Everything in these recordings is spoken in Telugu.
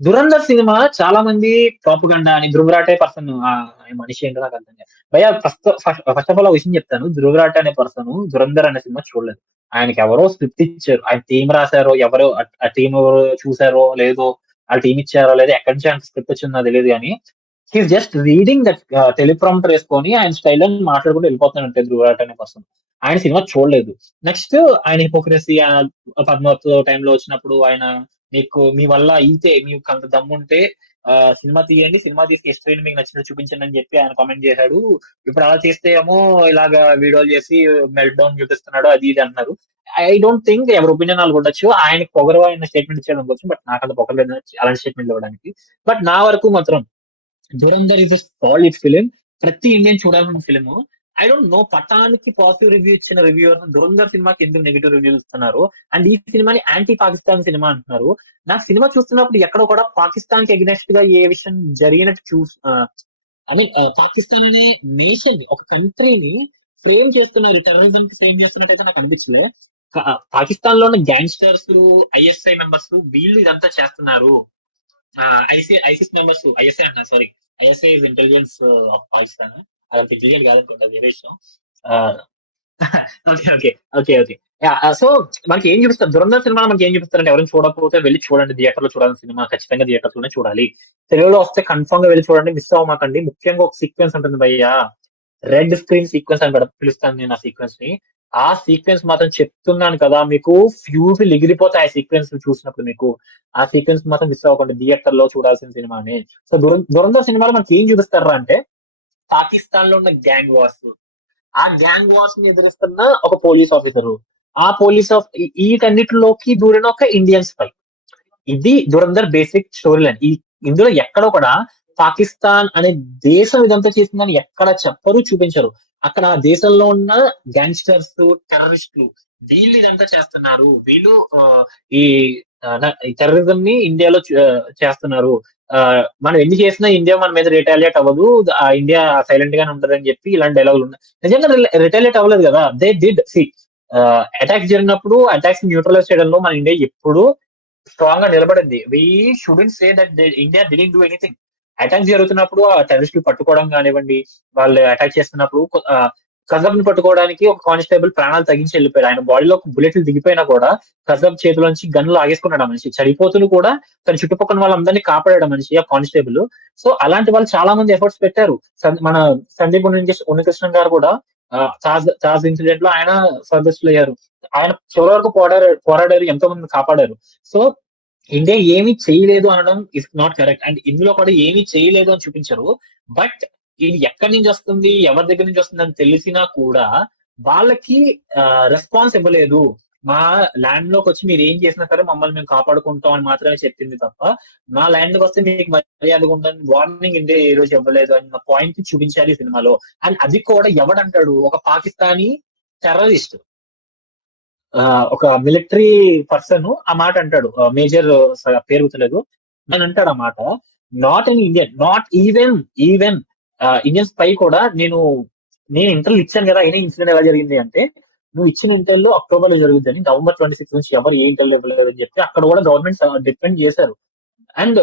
దురంధర్ సినిమా చాలా మంది ప్రాపగండా అని ధ్రువరాటే పర్సన్ మనిషి ఏంటో నాకు అర్థం కాదు. భయ్యా ఫస్ట్ ఆఫ్ ఆల్ ఒక విషయం చెప్తాను. ధ్రువరాట్ అనే పర్సన్ దురంధర్ అనే సినిమా చూడలేదు. ఆయనకి ఎవరో స్క్రిప్ట్ ఇచ్చారు. ఆయన టీమ్ రాసారో ఎవరో ఆ టీమ్ ఎవరో చూసారో లేదో, ఆ టీమ్ ఇచ్చారో లేదో ఎక్కడి నుంచి ఆయన స్క్రిప్ట్ వచ్చిందో నాకు తెలీదు గానీ, he is just reading that teleprompter ఏసుకొని ఆయన స్టైల్‌లో మాట్లాడుకుంటూ వెళ్ళిపోతున్నాడంతే ధ్రువరాట్ అనే పర్సన్. ఆయన సినిమా చూడలేదు. నెక్స్ట్ ఆయన హిపోక్రసీ 'పద్మావత్' టైమ్‌లో వచ్చినప్పుడు ఆయన మీ వల్ల అయితే మీకంత దమ్ముంటే సినిమా తీయండి. సినిమా తీసి హిస్టరీని మీకు నచ్చినట్టు చూపించండి అని చెప్పి ఆయన కామెంట్ చేశాడు. ఇప్పుడు అలా చేస్తే ఏమో ఇలాగా వీడియోలు చేసి మెల్ట్‌డౌన్ చూపిస్తున్నాడు అది ఇది అంటున్నారు. ఐ డోంట్ థింక్ ఎవరి ఒపీనియన్ ఆళ్ళకి ఉండొచ్చు. ఆయనకి పొగరు ఆయన స్టేట్మెంట్ ఇచ్చాడు అనుకోవచ్చు. బట్ నాకంత పొగరు లేదు అలాంటి స్టేట్మెంట్‌లు ఇవ్వడానికి. బట్ నా వరకు మాత్రం 'Dhurandhar' is a solid film. ప్రతి ఇండియన్ చూడాల్సిన ఫిల్మ్. ఐ డోంట్ నో 'పఠాన్‌కి' పాజిటివ్ రివ్యూ ఇచ్చిన రివ్యూవర్స్ 'ధురంధర్' సినిమాకి ఎందుకు నెగెటివ్ రివ్యూలు ఇస్తున్నారు. అండ్ ఈ సినిమాని యాంటీ పాకిస్తాన్ సినిమా అంటున్నారు. నా సినిమా చూస్తున్నప్పుడు ఎక్కడో కూడా పాకిస్తాన్‌కి అగైనెస్ట్ గా ఏ విషయం జరిగినట్టు ఐ మీన్ పాకిస్తాన్ అనే నేషన్ ఒక కంట్రీని ఫ్రేమ్ చేస్తున్నారు. టెర్రరిజం కి ఫ్రేమ్ చేస్తున్నట్టయితే నాకు అనిపించలే. పాకిస్తాన్ లో ఉన్న గ్యాంగ్స్టర్స్, ఐఎస్ఐ మెంబర్స్ వీళ్ళు ఇదంతా చేస్తున్నారు. ఐసిస్ మెంబర్స్, ఐఎస్ఐ అంటున్నా sorry, ISI is intelligence of Pakistan. అది క్లియర్ కాదనుకుంటా, వేరే విషయం. Okay okay okay okay. So మనకి ఏం చూపిస్తారు దురంధర్ సినిమా, మనకి ఏం చూపిస్తారంటే ఎవరైనా చూడకపోతే వెళ్ళి చూడండి. థియేటర్ లో చూడాల్సిన సినిమా ఖచ్చితంగా థియేటర్స్ లోనే చూడాలి. తెలుగులో వస్తే కన్ఫర్మ్ గా వెళ్ళి చూడండి, మిస్ అవ్వమాకండి. ముఖ్యంగా ఒక సీక్వెన్స్ ఉంటుంది భయ్యా, రెడ్ స్క్రీన్ సీక్వెన్స్ అని పిలుస్తాను నేను ఆ సీక్వెన్స్ ని. ఆ సీక్వెన్స్ మాత్రం చెప్తున్నాను కదా మీకు, ఫ్యూజ్ ఎగిరిపోతాయి ఆ సీక్వెన్స్ చూసినప్పుడు మీకు. ఆ సీక్వెన్స్ మాత్రం మిస్ అవ్వకండి, థియేటర్ లో చూడాల్సిన సినిమాని. సో దురంధర్ సినిమాలో మనకి ఏం చూపిస్తారా అంటే పాకిస్తాన్ లో ఉన్న గ్యాంగ్ వార్స్, ఆ గ్యాంగ్ వార్స్ ని ఎదురిస్తున్న ఒక పోలీస్ ఆఫీసర్, ఆ పోలీస్ ఆఫ్ వీటన్నిటిలోకి దూరిన ఒక ఇండియన్ స్పై. ఇది దురంధర్ బేసిక్ స్టోరీ లైన్. ఇందులో ఎక్కడో కూడా పాకిస్తాన్ అనే దేశం ఇదంతా చేసిందని ఎక్కడ చెప్పరు, చూపించరు. అక్కడ ఆ దేశంలో ఉన్న గ్యాంగ్స్టర్స్, టెర్రరిస్టులు వీళ్ళు ఇదంతా చేస్తున్నారు. వీళ్ళు ఈ టెర్రరిజం ని ఇండియాలో చేస్తున్నారు. మనం ఎన్ని చేసినా ఇండియా మన మీద రిటాలియేట్ అవ్వదు, ఆ ఇండియా సైలెంట్ గానే ఉంటదని చెప్పి ఇలాంటి డైలాగులు ఉన్నాయి. నిజంగా రిటాలియేట్ అవ్వలేదు కదా, దే డిడ్ సి అటాక్స్ జరిగినప్పుడు అటాక్స్ న్యూట్రలైజ్ చేయడంలో మన ఇండియా ఎప్పుడు స్ట్రాంగ్ గా నిలబడింది. We shouldn't say that India didn't do anything. Attack జరుగుతున్నప్పుడు ఆ టెర్రరిస్టులు పట్టుకోవడం కానివ్వండి, వాళ్ళు అటాక్ చేస్తున్నప్పుడు కజబ్ ని పట్టుకోవడానికి ఒక కానిస్టేబుల్ ప్రాణాలు తగ్గించి వెళ్ళిపోయాడు. ఆయన బాడీలో బుల్లెట్లు దిగిపోయినా కూడా కజబ్ చేతిలోంచి గన్ను లాగేసుకున్నాడు ఆ మనిషి. చనిపోతున్న కూడా తన చుట్టుపక్కల వాళ్ళందరినీ కాపాడాడు ఆ మనిషి, ఆ కానిస్టేబుల్. సో అలాంటి వాళ్ళు చాలా మంది ఎఫర్ట్స్ పెట్టారు. మన సందీప్ ఉన్నకృష్ణన్ గారు కూడా తాజ్ ఇన్సిడెంట్ లో ఆయన సర్వీస్ అయ్యారు. ఆయన చివరి వరకు పోరాడారు, ఎంతో మంది కాపాడారు. సో ఇండియా ఏమీ చేయలేదు అనడం ఇస్ నాట్ కరెక్ట్. అండ్ ఇందులో కూడా ఏమీ చేయలేదు అని చూపించరు. బట్ ఇది ఎక్కడి నుంచి వస్తుంది, ఎవరి దగ్గర నుంచి వస్తుంది అని తెలిసినా కూడా వాళ్ళకి రెస్పాన్స్ ఇవ్వలేదు. మా ల్యాండ్ లోకి వచ్చి మీరు ఏం చేసినా సరే మమ్మల్ని మేము కాపాడుకుంటాం అని మాత్రమే చెప్పింది తప్ప, మా ల్యాండ్ కి వస్తే మీకు మర్యాదగా ఉందని వార్నింగ్ ఇండియా ఏ రోజు ఇవ్వలేదు అన్న పాయింట్ చూపించాలి ఈ సినిమాలో. అండ్ అది కూడా ఎవడంటాడు, ఒక పాకిస్తానీ టెర్రరిస్ట్, ఒక మిలిటరీ పర్సన్ ఆ మాట అంటాడు. మేజర్ పేరు గుర్తులేదు, అని అంటాడు ఆ మాట. Not in Indian, not even Indian spy కూడా నేను ఇంటర్వ్యూ ఇచ్చాను కదా, అయినా ఇన్సిడెంట్ ఎలా జరిగింది అంటే, నువ్వు ఇచ్చిన ఇంటర్వ్యూ అక్టోబర్ లో జరుగుతుందని నవంబర్ 26 నుంచి ఎవరు ఏ ఇంటర్వ్యూ ఇవ్వలేదు అని చెప్పి అక్కడ కూడా గవర్నమెంట్ డిపెండ్ చేశారు. అండ్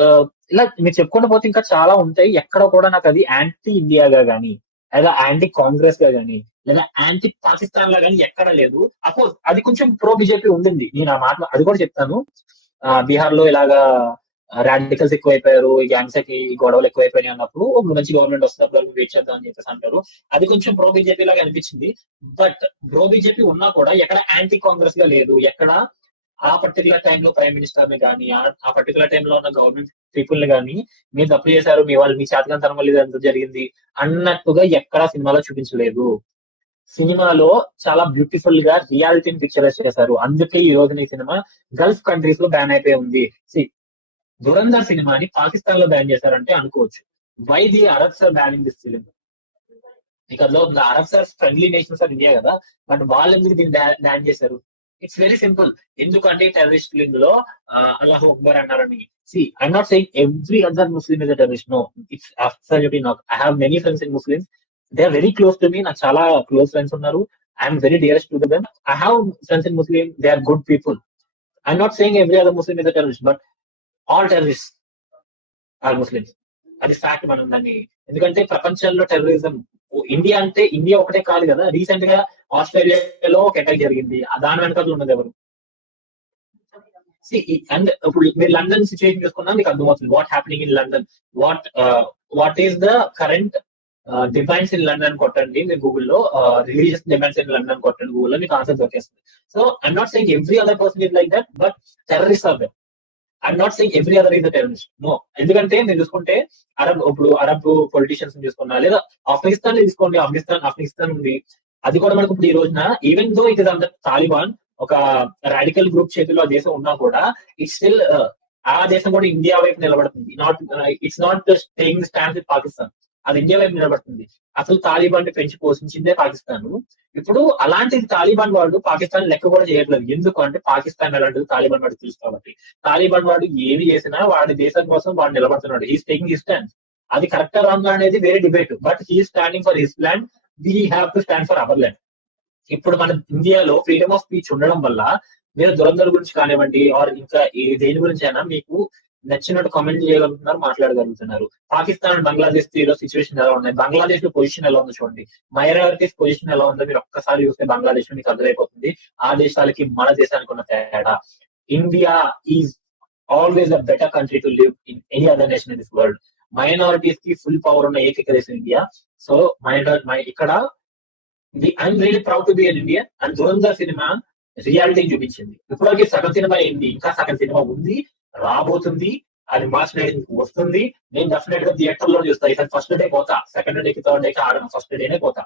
ఇలా మీరు చెప్పుకుంటూ పోతే ఇంకా చాలా ఉంటాయి. ఎక్కడ కూడా నాకు అది యాంటీ ఇండియాగా గానీ, లేదా యాంటీ కాంగ్రెస్ గా గానీ, లేదా యాంటీ పాకిస్తాన్ లా గానీ ఎక్కడ లేదు. అపోజ్ అది కొంచెం ప్రో బీజేపీ ఉండింది. నేను ఆ మాట అది కూడా చెప్తాను. బీహార్ లో ఇలాగా రాడికల్స్ ఎక్కువైపోయారు, ఈ గ్యాంగ్స్ కి గొడవలు ఎక్కువైపోయినాయి అన్నప్పుడు ఒక మంచి గవర్నమెంట్ వస్తున్నప్పుడు వెయిట్ చేద్దాం అని చెప్పేసి అంటారు. అది కొంచెం ప్రో బీజేపీ లాగా అనిపించింది. బట్ ప్రో బీజేపీ ఉన్నా కూడా ఎక్కడ యాంటీ కాంగ్రెస్ గా లేదు. ఎక్కడ ఆ పర్టికులర్ టైంలో ప్రైమ్ మినిస్టర్ ని కానీ, ఆ పర్టికులర్ టైంలో ఉన్న గవర్నమెంట్ పీపుల్ ని కానీ, మీరు తప్పు చేశారు, మీ వాళ్ళు మీ చేతకంతనం వల్ల ఇదంతా జరిగింది అన్నట్టుగా ఎక్కడా సినిమాలో చూపించలేదు. సినిమాలో చాలా బ్యూటిఫుల్ గా రియాలిటీని పిక్చరైజ్ చేశారు. అందుకే ఈ రోజున ఈ సినిమా గల్ఫ్ కంట్రీస్ లో బ్యాన్ అయిపోయి ఉంది. దురంధర్ సినిమాని పాకిస్తాన్ లో బ్యాన్ చేశారంటే అనుకోవచ్చు, why the Arabs are banning this film. Because లో Arabs are friendly nations of India కదా, బట్ వాళ్ళు ఎందుకు దీన్ని బ్యాన్ చేశారు? It's very simple. ఎందుకంటే టెర్రరిస్ట్ లో అల్లాహ్ అక్బర్ అన్నారని. See I'm not saying every other Muslim is a terrorist, no, it's absolutely not. I have many friends in Muslims, they are very close to me. నాకు చాలా క్లోజ్ ఫ్రెండ్స్ ఉన్నారు. I'm very dearest to them. I have friends in Muslim, they are good people. I'm not saying every other Muslim is a terrorist, but all terrorists are Muslims. అది ఫ్యాక్ట్. మనం దాన్ని, ఎందుకంటే ప్రపంచంలో టెర్రరిజం ఇండియా అంటే ఇండియా ఒకటే కాదు కదా. రీసెంట్ గా ఆస్ట్రేలియాలో ఒక అటాక్ జరిగింది. దాని వెనకాల ఉన్నది ఎవరు? అండ్ ఇప్పుడు మీరు లండన్ సిచ్యువేషన్ చూసుకున్నా మీకు అర్థమవుతుంది what happening in London. What what is the current demands in London కొట్టండి మీరు గూగుల్లో, రిలీజియస్ డిమాండ్స్ ఇన్ లండన్ కొట్టండి గూగుల్లో, మీకు ఆన్సర్ దొరికేస్తుంది. So I'm not saying every other person is like that, but terrorist are that. I'm not saying every other is the terrorist, no. ఎందుకంటే మీరు చూసుకుంటే ఇప్పుడు అరబ్ పొలిటీషియన్స్ తీసుకున్నా, లేదా ఆఫ్ఘనిస్తాన్ తీసుకోండి. ఆఫ్ఘనిస్తాన్ ఉంది. అది కూడా మనకు ఇప్పుడు ఈ రోజున ఈవెన్ దో ఇట్ ఇస్ అంత తాలిబాన్ ఒక రాడికల్ గ్రూప్ చేతిలో ఆ దేశం ఉన్నా కూడా ఇట్స్ స్టిల్ ఆ దేశం కూడా ఇండియా వైపు నిలబడుతుంది. It's not taking stand with Pakistan. అది ఇండియా వైపు నిలబడుతుంది. అసలు తాలిబాన్ ని పెంచి పోషించిందే పాకిస్తాన్. ఇప్పుడు అలాంటిది తాలిబాన్ వాడు పాకిస్తాన్ లెక్క కూడా చేయట్లేదు. ఎందుకు అంటే పాకిస్తాన్ అలాంటిది తాలిబాన్ వాడు తెలుసు కాబట్టి. తాలిబాన్ వాడు ఏమి చేసినా వాడి దేశం కోసం వాడు నిలబడుతున్నాడు. He's taking his stand. అది కరెక్టా రాంగ్ అనేది వేరే debate. But he standing for his land, we have to stand for our land. ఇప్పుడు మన ఇండియాలో ఫ్రీడమ్ ఆఫ్ స్పీచ్ ఉండడం వల్ల మీరు దురంధర్ గురించి కానివ్వండి, ఆర్ ఇంకా దేని గురించి అయినా మీకు నచ్చినట్టు కామెంట్ చేయగలుగుతున్నారు, మాట్లాడగలుగుతున్నారు. పాకిస్తాన్ బంగ్లాదేశ్ లో సిచ్యువేషన్ ఎలా ఉన్నాయి, బంగ్లాదేశ్ లో పొజిషన్ ఎలా ఉందో చూడండి. మైనారిటీస్ పొజిషన్ ఎలా ఉందో మీరు ఒక్కసారి చూస్తే బంగ్లాదేశ్ లో మీకు అర్థమైపోతుంది ఆ దేశాలకి మన దేశానికి ఉన్న తేడా. India is always a better country to live in any other nation in this world. Minorities కి ఫుల్ పవర్ ఉన్న ఏకైక దేశం ఇండియా. సో ఇక్కడ I'm really proud to be an Indian. And Dhurandhar cinema reality చూపించింది. ఇప్పటివరకు సగం సినిమా అయింది, ఇంకా సగం సినిమా ఉంది, రాబోతుంది. అది మార్చ్ 9 వస్తుంది. నేను డెఫినెట్ గా థియేటర్ లో చూస్తా. ఈసారి ఫస్ట్ డే పోతా, సెకండ్ డేకి థర్డ్ డేకి ఆడను, ఫస్ట్ డేనే పోతా.